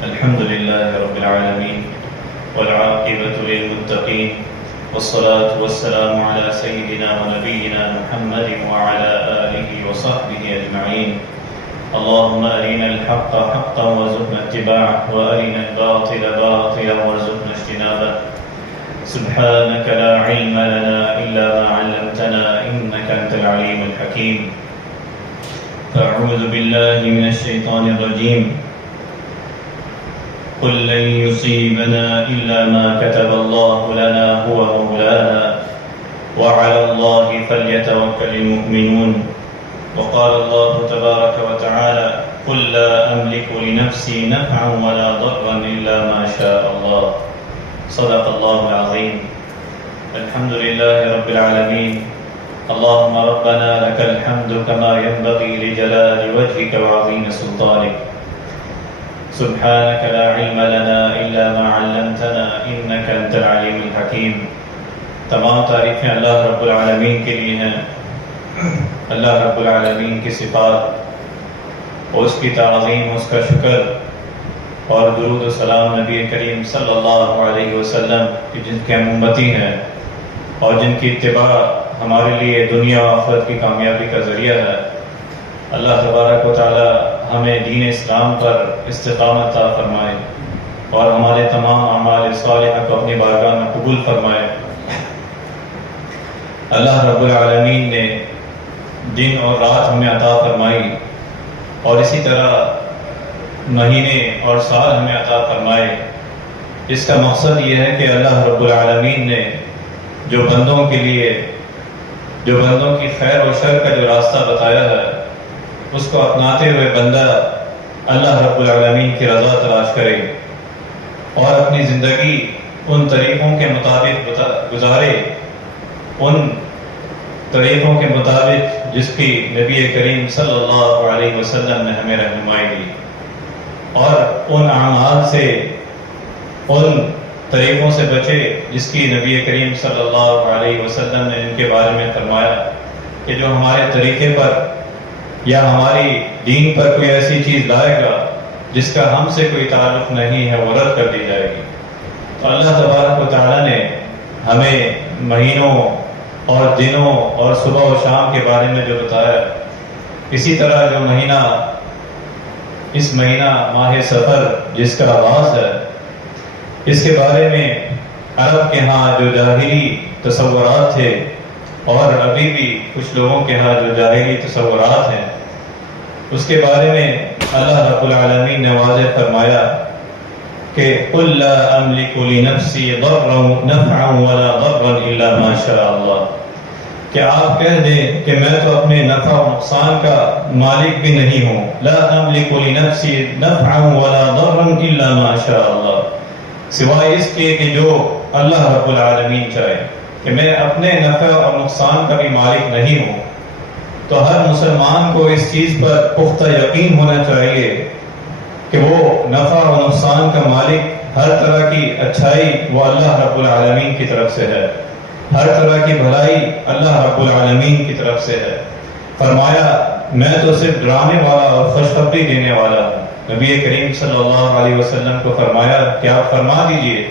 الحمد لله رب العالمين والعاقبة للمتقين والصلاة والسلام على سيدنا ونبينا محمد وعلى آله وصحبه أجمعين. اللهم أرنا الحق حقا وارزقنا اتباعه وأرنا الباطل باطلا وارزقنا اجتنابه. سبحانك لا علم لنا إلا ما علمتنا إنك أنت العليم الحكيم. فأعوذ بالله من الشيطان الرجيم. قل لن يصيبنا إلا ما كتب الله لنا هو مولانا وعلى الله فليتوكل المؤمنون. وقال الله تبارك وتعالى قل لا أملك لنفسي نفعا ولا ضرا إلا ما شاء الله. صدق الله العظيم. الحمد لله رب العالمين. اللهم ربنا لك الحمد كما ينبغي لجلال وجهك وعظيم سلطانك. سبحانك لا علم لنا إلا ما علمتنا إنك أنت العليم الحكيم. تمام تعریفیں اللہ رب العالمین کے لیے ہیں. اللہ رب العالمین کی صفات اور اس کی تعظیم، اس کا شکر اور درود و سلام نبی کریم صلی اللہ علیہ وسلم جن کے ہم امتی ہیں اور جن کی اتباع ہمارے لیے دنیا و آخرت کی کامیابی کا ذریعہ ہے. اللہ تبارک و تعالی ہمیں دین اسلام پر استقامت عطا فرمائے اور ہمارے تمام اعمال صالحہ کو اپنی بارگاہ میں قبول فرمائے. اللہ رب العالمین نے دن اور رات ہمیں عطا فرمائی اور اسی طرح مہینے اور سال ہمیں عطا فرمائے. اس کا مقصد یہ ہے کہ اللہ رب العالمین نے جو بندوں کے لیے، جو بندوں کی خیر و شر کا جو راستہ بتایا ہے، اس کو اپناتے ہوئے بندہ اللہ رب العالمین کی رضا تلاش کرے اور اپنی زندگی ان طریقوں کے مطابق گزارے، ان طریقوں کے مطابق جس کی نبی کریم صلی اللہ علیہ وسلم نے ہمیں رہنمائی دی، اور ان اعمال سے، ان طریقوں سے بچے جس کی نبی کریم صلی اللہ علیہ وسلم نے ان کے بارے میں فرمایا کہ جو ہمارے طریقے پر یا ہماری دین پر کوئی ایسی چیز لائے گا جس کا ہم سے کوئی تعلق نہیں ہے وہ رد کر دی جائے گی. تو اللہ تبارک و تعالیٰ نے ہمیں مہینوں اور دنوں اور صبح و شام کے بارے میں جو بتایا، اسی طرح جو اس مہینہ ماہ سفر جس کا آغاز ہے، اس کے بارے میں عرب کے ہاں جو جاہلی تصورات تھے اور ابھی بھی کچھ لوگوں کے ہاں جو جاہلی تصورات ہیں، اس کے بارے میں اللہ رب العالمین نے واضح فرمایا کہ قل لا املک لنفسی نفعا ولا ضرا الا ما شاء اللہ، کہ آپ کہہ دیں کہ میں تو اپنے نفع و نقصان کا مالک بھی نہیں ہوں. لا املک لنفسی نفعا ولا ضرا الا ما شاء اللہ، سوائے اس کے کہ جو اللہ رب العالمین چاہے، کہ میں اپنے نفع اور نقصان کا بھی مالک نہیں ہوں. تو ہر مسلمان کو اس چیز پر پختہ یقین ہونا چاہیے کہ وہ نفع و نقصان کا مالک، ہر طرح کی اچھائی وہ اللہ رب العالمین کی طرف سے ہے، ہر طرح کی بھلائی اللہ رب العالمین کی طرف سے ہے. فرمایا میں تو صرف ڈرانے والا اور خوشخبری دینے والا ہوں. نبی کریم صلی اللہ علیہ وسلم کو فرمایا کہ آپ فرما دیجئے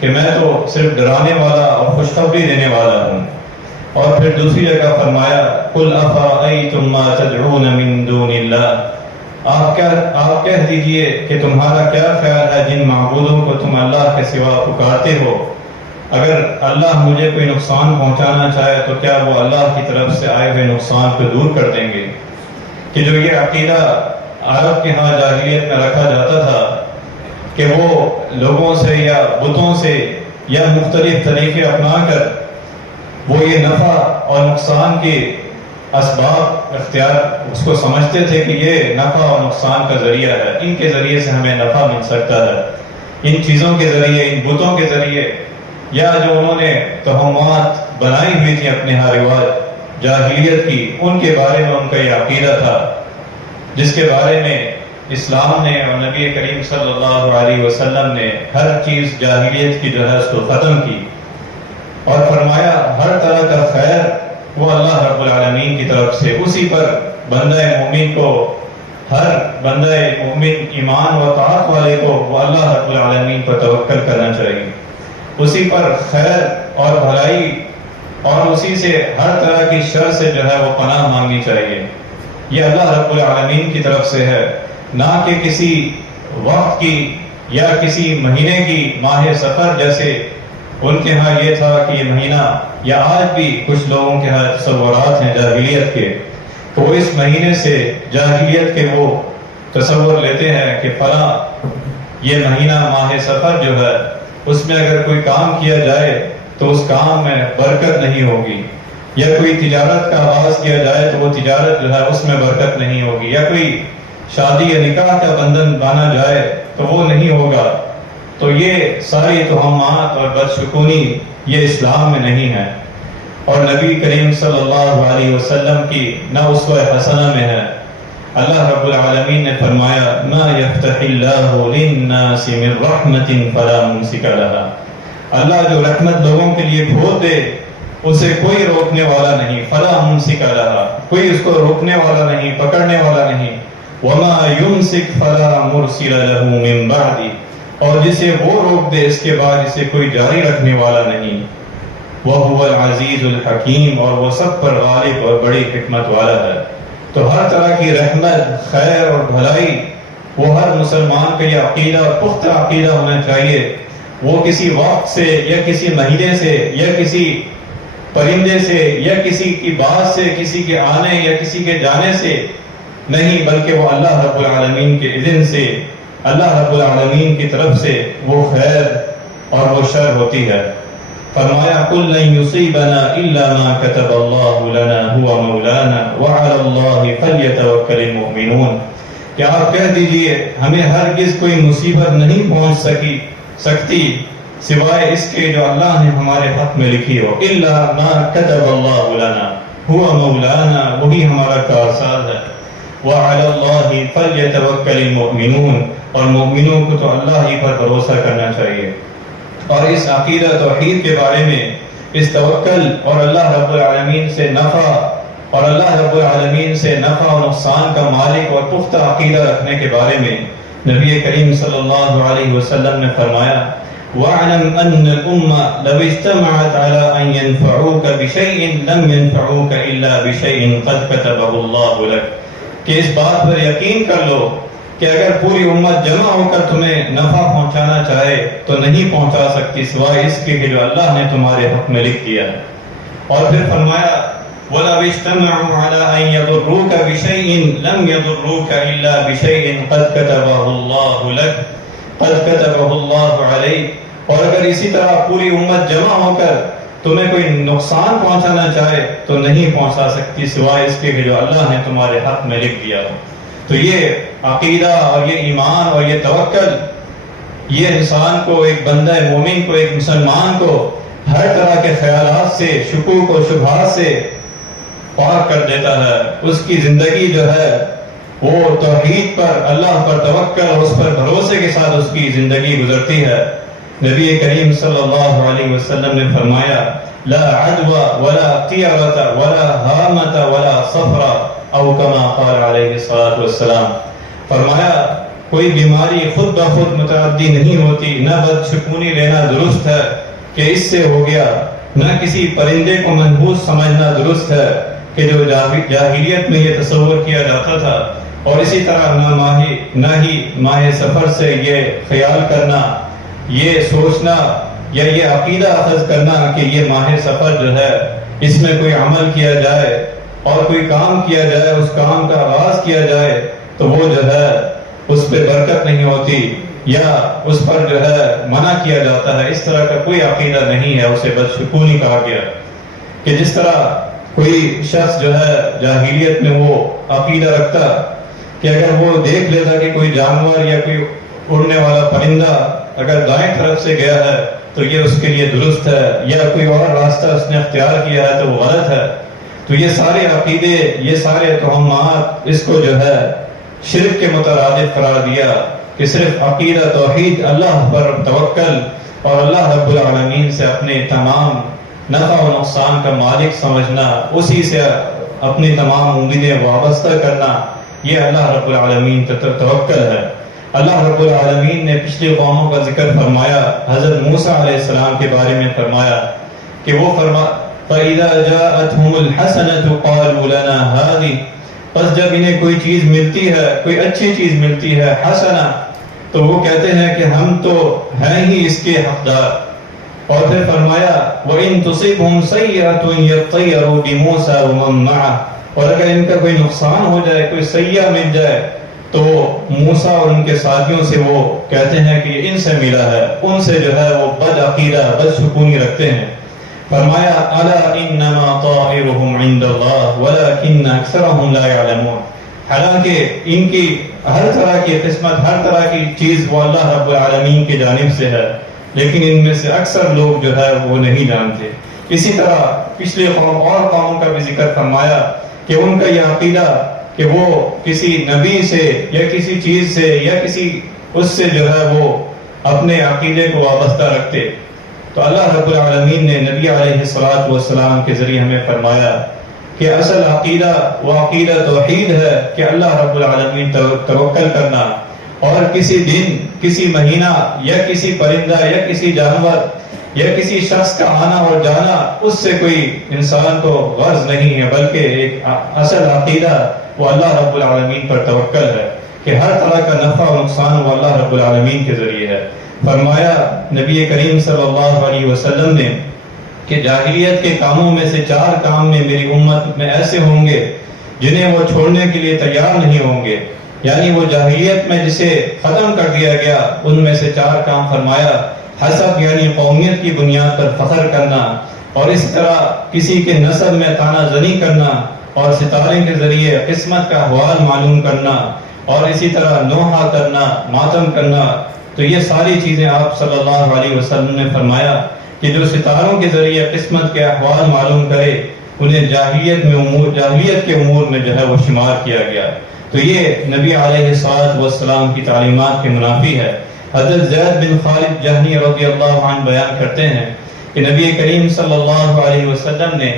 کہ میں تو صرف ڈرانے والا اور خوشخبری دینے والا ہوں. اور پھر دوسری جگہ فرمایا قل افرأیتم ما تدعون من دون اللہ، آپ کہہ دیجئے کہ تمہارا کیا خیال ہے جن معبودوں کو تم اللہ کے سوا پکارتے ہو، اگر اللہ مجھے کوئی نقصان پہنچانا چاہے تو کیا وہ اللہ کی طرف سے آئے ہوئے نقصان کو دور کر دیں گے؟ کہ جو یہ عقیدہ عرب کے ہاں جاہلیت میں رکھا جاتا تھا کہ وہ لوگوں سے یا بتوں سے یا مختلف طریقے اپنا کر وہ یہ نفع اور نقصان کے اسباب اختیار اس کو سمجھتے تھے کہ یہ نفع اور نقصان کا ذریعہ ہے، ان کے ذریعے سے ہمیں نفع مل سکتا ہے، ان چیزوں کے ذریعے، ان بتوں کے ذریعے، یا جو انہوں نے توہمات بنائی ہوئی تھی اپنے ہاں رواج جاہلیت کی، ان کے بارے میں ان کا یہ عقیدہ تھا، جس کے بارے میں اسلام نے اور نبی کریم صلی اللہ علیہ وسلم نے ہر چیز جاہلیت کی جو ہے اس کو ختم کی اور فرمایا ہر طرح کا خیر وہ اللہ رب العالمین کی طرف سے، اسی پر بندہ مومن کو، ہر بندہ مومن ایمان و طاعت والے کو اسی پر خیر اور بھلائی اور اسی سے ہر طرح کی شر سے جو ہے وہ پناہ مانگنی چاہیے. یہ اللہ رب العالمین کی طرف سے ہے، نہ کہ کسی وقت کی یا کسی مہینے کی. ماہ سفر جیسے ان کے ہاں یہ تھا کہ یہ مہینہ، یا آج بھی کچھ لوگوں کے ہاں تصورات ہیں جاہلیت کے، تو وہ اس مہینے سے جاہلیت کے وہ تصور لیتے ہیں کہ فلاں یہ مہینہ ماہ سفر جو ہے اس میں اگر کوئی کام کیا جائے تو اس کام میں برکت نہیں ہوگی، یا کوئی تجارت کا آغاز کیا جائے تو وہ تجارت جو ہے اس میں برکت نہیں ہوگی، یا کوئی شادی یا نکاح کا بندھن باندھا جائے تو وہ نہیں ہوگا. تو یہ ساری توہمات اور بدشگونی یہ اسلام میں نہیں ہے، اور نبی کریم صلی اللہ علیہ وسلم کی نہ اسوہ حسنہ میں ہے. اللہ رب العالمین نے فرمایا ما یفتح اللہ للناس من رحمت فلا ممسک لها. اللہ جو رحمت لوگوں کے لیے کھول دے اسے کوئی روکنے والا نہیں. فلا ممسک لها، کوئی اس کو روکنے والا نہیں، پکڑنے والا نہیں. وما یمسک فلا مرسل له من بعد، اور جسے وہ روک دے اس کے بعد اسے کوئی جاری رکھنے والا نہیں. وَهُوَ الْعَزِيزُ الْحَكِيمُ، اور وہ سب پر غالب اور بڑی حکمت والا ہے. تو ہر طرح کی رحمت، خیر اور بھلائی وہ ہر مسلمان کا یہ عقیدہ اور پختہ عقیدہ ہونا چاہیے. وہ کسی وقت سے یا کسی مہینے سے یا کسی پرندے سے یا کسی کی بات سے، کسی کے آنے یا کسی کے جانے سے نہیں، بلکہ وہ اللہ رب العالمین کے اذن سے، اللہ رب العالمین کی طرف سے وہ خیر اور وہ شر ہوتی ہے. فرمایا قُلْ لَن يُصِيبَنَا إِلَّا مَا كَتَبَ اللَّهُ لَنَا هُوَ مَوْلَانَا وَعَلَى اللَّهِ فَلْيَتَوَكَّلِ الْمُؤْمِنُونَ. کہ آپ کہہ دیجئے ہمیں ہرگز کوئی مصیبت نہیں پہنچ سکتی سوائے اس کے جو اللہ نے ہمارے حق میں لکھی ہو. إِلَّا مَا كَتَبَ اللَّهُ لَنَا هُوَ مَوْلَانَا، وہی ہمارا کارساز ہے. وَعَلَى اللَّهِ فَلْيَتَوَكَّلِ الْمُؤْمِنُونَ، اور مومنوں کو تو اللہ ہی پر بھروسہ کرنا چاہیے. اور اس عقیدہ توحید کے بارے میں، اس توکل اور اللہ رب العالمین سے نفع اور اللہ رب العالمین سے نفع و نقصان کا مالک اور پختہ عقیدہ رکھنے کے بارے میں نبی کریم صلی اللہ علیہ وسلم نے فرمایا وَاعْلَمْ أَنَّ الْأُمَّةَ لَوْ اجْتَمَعَتْ عَلَىٰ أَن يَنْفَعُوكَ بِشَيْءٍ لَمْ يَنْفَعُوكَ إِلَّا بِشَيْءٍ قَدْ كَتَبَهُ اللَّهُ لَكَ. کہ اس بات پر یقین کر لو کہ اگر پوری امت جمع ہو کر تمہیں نفع پہنچانا چاہے تو نہیں پہنچا سکتی سوائے اس کے کہ جو اللہ نے تمہارے حق میں لکھ دیا ہے. اور پھر فرمایا وَلَوْ اجْتَمَعُوا عَلَىٰ أَن يَضُرُّوكَ بِشَيْءٍ لَمْ يَضُرُّوكَ إِلَّا بِشَيْءٍ قَدْ كَتَبَهُ اللَّهُ لَكَ قَدْ كَتَبَهُ اللَّهُ عَلَيْكَ. اور اگر اسی طرح پوری امت جمع ہو کر تمہیں کوئی نقصان پہنچانا چاہے تو نہیں پہنچا سکتی سوائے اس کے کہ جو اللہ نے تمہارے حق میں لکھ دیا ہو. تو یہ عقیدہ اور یہ ایمان اور یہ توکل یہ انسان کو، ایک بندہ مومن کو، ایک مسلمان کو ہر طرح کے خیالات سے، شکوک و شبہات سے پاک کر دیتا ہے. اس کی زندگی جو ہے وہ توحید پر، اللہ پر توکل اور اس پر بھروسے کے ساتھ اس کی زندگی گزرتی ہے. نبی کریم صلی اللہ علیہ وسلم نے فرمایا لا عدوى ولا طیرة ولا ہامة ولا صفر او کما قال علیہ الصلاۃ والسلام. فرمایا کوئی بیماری خود بخود متعدی نہیں ہوتی، نہ بدشگونی لینا درست ہے کہ اس سے ہو گیا، نہ کسی پرندے کو منحوس سمجھنا درست ہے کہ جو جاہلیت میں یہ تصور کیا جاتا تھا. اور اسی طرح نہ ہی ماہ سفر سے یہ خیال کرنا، یہ سوچنا یا یہ عقیدہ اخذ کرنا کہ یہ ماہ سفر جو ہے اس میں کوئی عمل کیا جائے اور کوئی کام کیا جائے، اس کام کا آغاز کیا جائے تو وہ جو ہے اس پہ برکت نہیں ہوتی یا اس پر جو ہے منع کیا جاتا ہے. اس طرح کا کوئی عقیدہ نہیں ہے. اسے بدشگونی کہا گیا کہ جس طرح کوئی شخص جو ہے جاہلیت میں وہ عقیدہ رکھتا کہ اگر وہ دیکھ لیتا کہ کوئی جانور یا کوئی اڑنے والا پرندہ اگر دائیں طرف سے گیا ہے تو یہ اس کے لیے درست ہے، یا کوئی اور راستہ اس نے اختیار کیا ہے تو وہ غلط ہے. تو یہ سارے عقیدے، یہ سارے توہمات اس کو جو ہے شرک کے مترادف قرار دیا کہ صرف عقیدہ توحید، اللہ پر توکل اور اللہ رب العالمین سے اپنے تمام نفع و نقصان کا مالک سمجھنا، اسی سے اپنی تمام امیدیں وابستہ کرنا، یہ اللہ رب العالمین توکل ہے. اللہ رب العالمین نے پچھلی قوموں کا ذکر فرمایا، حضرت موسیٰ علیہ السلام کے بارے میں فرمایا کہ وہ فَإِذَا جَاءَتْهُمُ الْحَسَنَةُ قَالُوا لَنَا هَذِهِ، پس جب انہیں کوئی چیز ملتی ہے، کوئی اچھی چیز ملتی ہے، حسنہ، تو وہ کہتے ہیں کہ ہم تو ہیں ہی اس کے حقدار۔ اور پھر فرمایا وَإِن تُصِبْهُمْ سَيِّئَةٌ يَطَّيَّرُوا بِمُوسَىٰ وَمَن مَّعَهُ، اور اگر ان کا کوئی نقصان ہو جائے، کوئی سیئہ مل جائے، تو موسیٰ اور ان کے ساتھیوں سے وہ کہتے ہیں کہ ان سے ملا ہے، ان سے جو ہے وہ بد عقیدہ، بد شکونی رکھتے ہیں۔ فرمایا الا انما طائرهم عند اللہ ولكن اکثرهم لا يعلمون، حالانکہ ان کی ہر طرح کی قسمت، ہر طرح کی چیز وہ اللہ رب العالمین کی جانب سے ہے، لیکن ان میں سے اکثر لوگ جو ہے وہ نہیں جانتے۔ اسی طرح پچھلے قوم اور قوموں کا بھی ذکر فرمایا کہ ان کا یہ عقیدہ کہ وہ کسی نبی سے یا کسی چیز سے یا کسی اس سے جو ہے وہ اپنے عقیدے کو وابستہ رکھتے، تو اللہ رب العالمین نے نبی علیہ الصلوۃ والسلام کے ذریعے ہمیں فرمایا کہ اصل عقیدہ وہ عقیدہ توحید ہے کہ اللہ رب العالمین توکل کرنا، اور کسی دن، کسی مہینہ یا کسی پرندہ یا کسی جانور یا کسی شخص کا آنا اور جانا اس سے کوئی انسان کو غرض نہیں ہے، بلکہ ایک اصل عقیدہ وہ اللہ رب العالمین پر توکل ہے کہ ہر طرح کا نفع و نقصان وہ اللہ رب العالمین کے ذریعے ہے۔ فرمایا نبی کریم صلی اللہ علیہ وسلم نے کہ جاہلیت کے کاموں میں سے 4 کام میں میری امت میں ایسے ہوں گے جنہیں وہ چھوڑنے کے لیے تیار نہیں ہوں گے، یعنی وہ جاہلیت میں جسے ختم کر دیا گیا ان میں سے 4 کام فرمایا، حسب یعنی قومیت کی بنیاد پر فخر کرنا، اور اس طرح کسی کے نسب میں طعنہ زنی کرنا، اور ستارے کے ذریعے قسمت کا احوال معلوم کرنا، اور اسی طرح نوحہ کرنا، ماتم کرنا۔ تو یہ ساری چیزیں آپ صلی اللہ علیہ وسلم نے فرمایا کہ جو ستاروں کے ذریعے قسمت کے احوال معلوم کرے انہیں جاہلیت کے امور میں جو ہے وہ شمار کیا گیا۔ تو یہ نبی علیہ السلام کی تعلیمات کے منافی ہے۔ حضرت زید بن خالد جہنی رضی اللہ عنہ بیان کرتے ہیں کہ نبی کریم صلی اللہ علیہ وسلم نے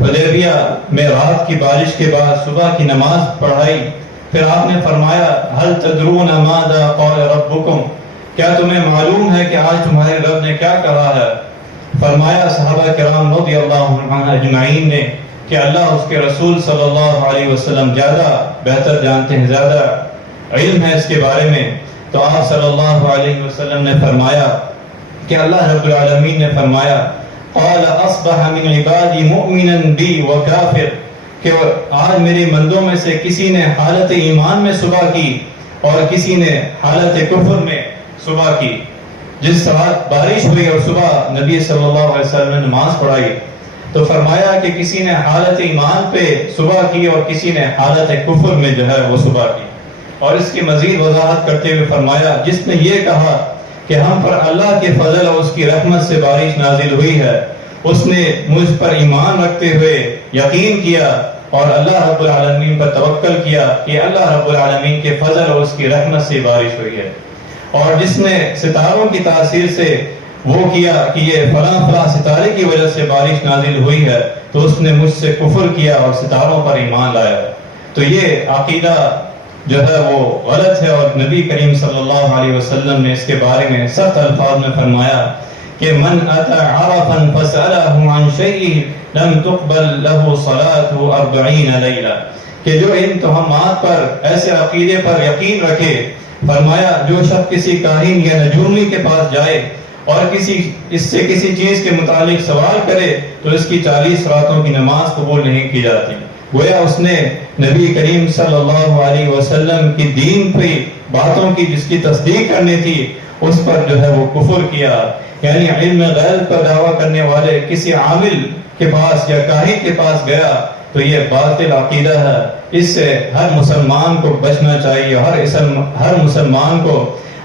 حدیبیہ میں رات کی بارش کے بعد صبح کی نماز پڑھائی، پھر آپ نے فرمایا هل تدرون ماذا قال ربکم، کیا تمہیں معلوم ہے کہ آج تمہارے رب نے کیا کہا ہے؟ فرمایا صحابہ کرام رضی اللہ عنہ اجمعین نے کہ اللہ اس کے رسول صلی اللہ علیہ وسلم زیادہ بہتر جانتے ہیں، زیادہ علم ہے اس کے بارے میں۔ تو آپ صلی اللہ علیہ وسلم نے فرمایا کہ اللہ رب العالمین نے فرمایا قال اصبح من عبادی مؤمنا بی وکافر، کہ آج میرے بندوں میں سے کسی نے حالت ایمان میں صبح کی اور کسی نے حالت کفر میں صبح کی۔ جس رات بارش ہوئی اور صبح نبی صلی اللہ علیہ وسلم نے نماز پڑھائی تو فرمایا کہ کسی نے حالت ایمان پہ صبح کی اور کسی نے حالت کفر میں جو ہے وہ صبح کی۔ اور اس کی مزید وضاحت کرتے ہوئے فرمایا جس نے یہ کہا کہ ہم پر اللہ کے فضل اور اس کی رحمت سے بارش نازل ہوئی ہے، اس نے مجھ پر ایمان رکھتے ہوئے یقین کیا اور اللہ رب العالمین پر توکل کیا کہ اللہ رب العالمین کے فضل اور اس کی رحمت سے بارش ہوئی ہے۔ اور جس نے ستاروں کی تاثیر سے وہ کیا کہ یہ فلاں فلاں ستارے کی وجہ سے بارش نازل ہوئی ہے، تو اس نے مجھ سے کفر کیا اور ستاروں پر ایمان لایا۔ تو یہ عقیدہ جو ہے وہ غلط ہے، اور نبی کریم صلی اللہ علیہ وسلم نے اس کے بارے میں سخت الفاظ میں فرمایا کہ من اتی عرفا فسألہ عن شیء لم تقبل له صلاة 40 لیلہ، کہ جو ان توہمات پر، ایسے عقیدے پر یقین رکھے، فرمایا جو شخص کسی کاہن یا نجومی کے پاس جائے اور اس سے کسی چیز کے متعلق سوال کرے تو اس کی 40 راتوں کی نماز قبول نہیں کی جاتی۔ گویا اس نے نبی کریم صلی اللہ علیہ وسلم کی دین پہ باتوں کی جس کی تصدیق کرنی تھی اس پر جو ہے وہ کفر کیا۔ یعنی علم غیب کا دعویٰ کرنے والے کسی عامل کے پاس یا کاہن کے پاس گیا تو یہ باطل عقیدہ ہے، اس سے ہر مسلمان کو بچنا چاہیے، ہر مسلمان کو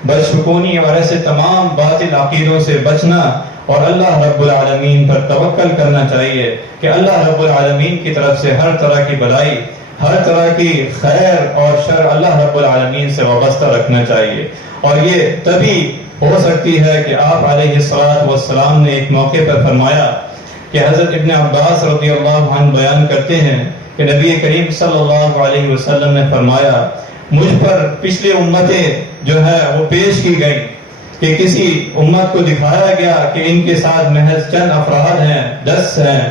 بدشکونی اور ایسے تمام باطل عقیدوں سے بچنا اور اللہ رب العالمین پر توکل کرنا چاہیے کہ اللہ رب العالمین کی طرف سے ہر طرح کی بلائی، ہر طرح کی خیر اور شر اللہ رب العالمین سے وابستہ رکھنا چاہیے۔ اور یہ تبھی ہو سکتی ہے کہ آپ علیہ السلام نے ایک موقع پر فرمایا کہ حضرت ابن عباس رضی اللہ عنہ بیان کرتے ہیں کہ نبی کریم صلی اللہ علیہ وسلم نے فرمایا مجھ پر پچھلی امتیں جو ہے وہ پیش کی گئی کہ کسی امت کو دکھایا گیا کہ ان کے ساتھ محض چند افراد ہیں، 10 ہیں،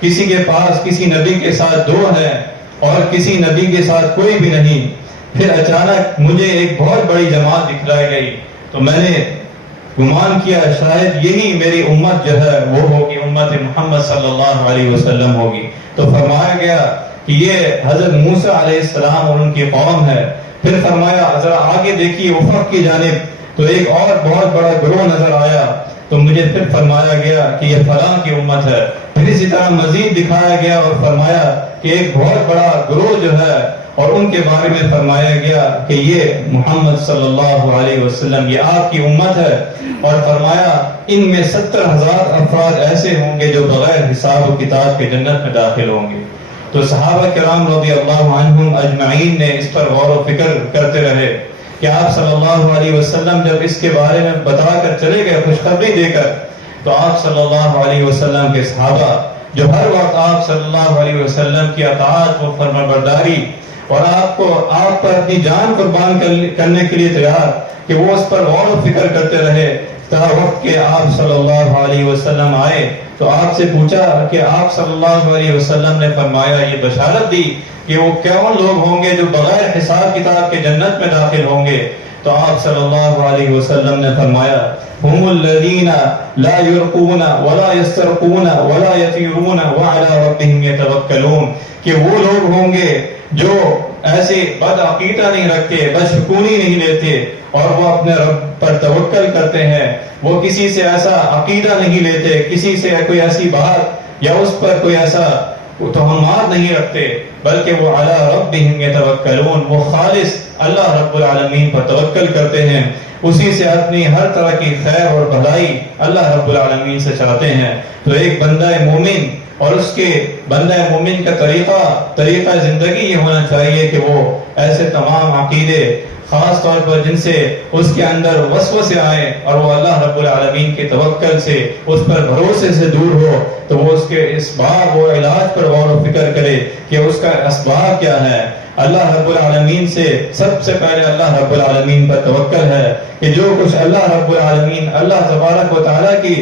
کسی کے پاس کسی نبی کے ساتھ 2 ہیں اور کسی نبی کے ساتھ کوئی بھی نہیں. پھر اچانک مجھے ایک بہت بڑی جماعت دکھلائی گئی تو میں نے گمان کیا شاید یہی میری امت جو ہے وہ ہوگی، امت محمد صلی اللہ علیہ وسلم ہوگی. تو فرمایا گیا کہ یہ حضرت موسیٰ علیہ السلام اور ان کی قوم ہے. پھر فرمایا ذرا آگے دیکھیے افق کی جانب، تو ایک اور بہت بڑا گروہ نظر آیا. تو مجھے پھر فرمایا گیا کہ یہ فلاں کی امت ہے. پھر اسی طرح مزید دکھایا گیا اور فرمایا کہ ایک بہت بڑا گروہ جو ہے، اور ان کے بارے میں فرمایا گیا کہ یہ محمد صلی اللہ علیہ وسلم یہ آپ کی امت ہے. اور فرمایا ان میں 70,000 افراد ایسے ہوں گے جو بغیر حساب و کتاب کے جنت میں داخل ہوں گے. تو صحابہ کرام رضی اللہ عنہم اجمعین نے اس پر غور و فکر کرتے رہے کہ آپ صلی اللہ علیہ وسلم جب اس کے بارے میں بتا کر چلے گئے خوشخبری دے کر، تو آپ صلی اللہ علیہ وسلم کے صحابہ جو ہر وقت آپ صلی اللہ علیہ وسلم کی اطاعت و فرمانبرداری اور آپ پر اپنی جان قربان کرنے کے لیے تیار کہ وہ اس پر غور و فکر کرتے رہے، تا وقت کہ آپ صلی اللہ علیہ وسلم آئے تو آپ سے پوچھا کہ آپ صلی اللہ علیہ وسلم نے فرمایا یہ بشارت دی کہ وہ کون لوگ ہوں گے جو بغیر حساب کتاب کے جنت میں داخل ہوں گے. تو آپ صلی اللہ علیہ وسلم نے فرمایا هم الذين لا يرقون ولا يسترقون ولا يطيرون وعلى ربهم يتوكلون، کہ وہ لوگ ہوں گے جو ایسے بد عقیدہ نہیں رکھتے، بدشکونی نہیں لیتے اور وہ اپنے رب پر توکل کرتے ہیں. وہ کسی سے ایسا عقیدہ نہیں لیتے، کسی سے کوئی ایسی بات یا اس پر کوئی ایسا توہمات نہیں رکھتے، بلکہ وہ علی ربہم یتوکلون، وہ خالص اللہ رب العالمین پر توکل کرتے ہیں، اسی سے اپنی ہر طرح کی خیر اور بھلائی اللہ رب العالمین سے چاہتے ہیں. تو ایک بندہ مومن اور اس کے بندہ مومن کا طریقہ زندگی یہ ہونا چاہیے کہ وہ ایسے تمام عقیدے خاص طور پر جن سے اس کے اندر وسوسے آئے اور وہ اللہ رب العالمین کے توکل سے اس پر بھروسے سے دور ہو، تو وہ اس کے اسباب و علاج پر غور و فکر کرے کہ اس کا اسباب کیا ہے. اللہ رب العالمین سے سب سے پہلے اللہ رب العالمین پر توکل ہے کہ جو کچھ اللہ رب العالمین اللہ تبارک و تعالیٰ کی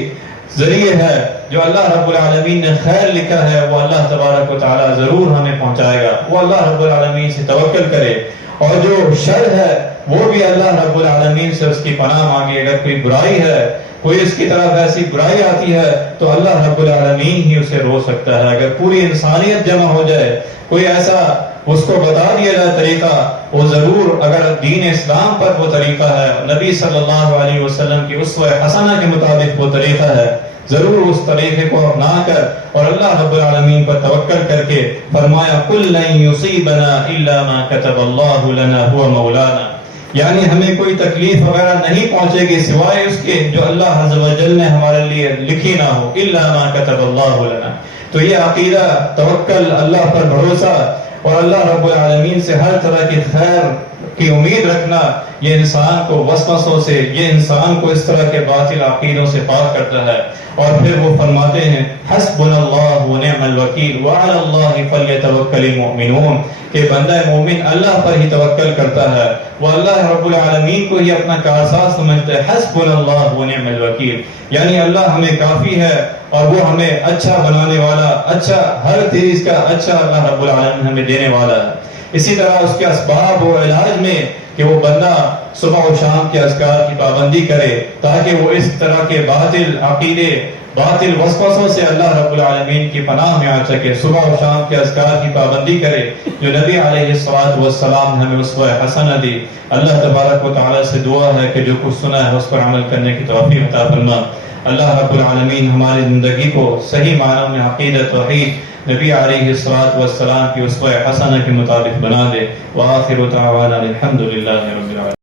ذریعے ہے، جو اللہ رب العالمین نے خیر لکھا ہے وہ اللہ تبارک و تعالیٰ ضرور ہمیں پہنچائے گا. وہ اللہ رب العالمین سے توکل کرے، اور جو شر ہے وہ بھی اللہ رب العالمین سے اس کی پناہ مانگے. اگر کوئی برائی ہے، کوئی اس کی طرف ایسی برائی آتی ہے تو اللہ رب العالمین ہی اسے روک سکتا ہے. اگر پوری انسانیت جمع ہو جائے، کوئی ایسا اس کو بتا دیا جائے طریقہ، وہ ضرور اگر دین اسلام پر وہ طریقہ ہے، نبی صلی اللہ علیہ وسلم کی اسوہ حسنہ کے مطابق وہ طریقہ ہے، ضرور اس طریقے کو اپنا کر اور اللہ رب العالمین پر توکل کر کے فرمایا قُلْ لَن يُصِيبَنَا إِلَّا مَا كَتَبَ اللَّهُ لَنَا هُوَ مَوْلَانَا، یعنی ہمیں کوئی تکلیف وغیرہ نہیں پہنچے گی سوائے اس کے جو اللہ عز و جل نے ہمارے لیے لکھی نہ ہو. إِلَّا مَا كَتَبَ اللَّهُ لَنَا. تو یہ عقیدہ، توکل، اللہ پر بھروسہ اور اللہ رب العالمین سے ہر طرح کی خیر کی امید رکھنا، یہ انسان کو وسوسوں سے، یہ انسان کو اس طرح کے باطل عقیدوں سے پاک کرتا ہے. اور پھر وہ فرماتے ہیں حسبنا اللہ ونعم الوکیل وعلی اللہ فلیتوکل المؤمنون، کہ بندہ مومن اللہ پر ہی توکل کرتا ہے، وہ اللہ رب العالمین کو ہی اپنا کارساز سمجھتا ہے. حسبنا اللہ ونعم الوکیل، یعنی اللہ ہمیں کافی ہے اور وہ ہمیں اچھا بنانے والا، اچھا ہر چیز کا اچھا اللہ رب العالمین ہمیں دینے والا ہے. اسی طرح اس کے اسباب و علاج میں کہ وہ بندہ صبح و شام کے اذکار کی پابندی کرے تاکہ وہ اس طرح کے باطل عقیدے، باطل وسوسوں سے اللہ رب العالمین کی پناہ میں آ سکے. صبح و شام کے اذکار کی پابندی کرے جو نبی علیہ الصلوۃ والسلام نے ہمیں اسوہ حسنہ دی. اللہ تبارک و تعالی سے دعا ہے کہ جو کچھ سنا ہے اس پر عمل کرنے کی توفیق عطا فرما. اللہ رب العالمین ہماری زندگی کو صحیح معنوں میں عقیدت توحید نبی علیہ الصلوۃ والسلام کی اسوہ حسنہ کے مطابق بنا دے. وآخر دعوانا الحمد للہ رب العالمین.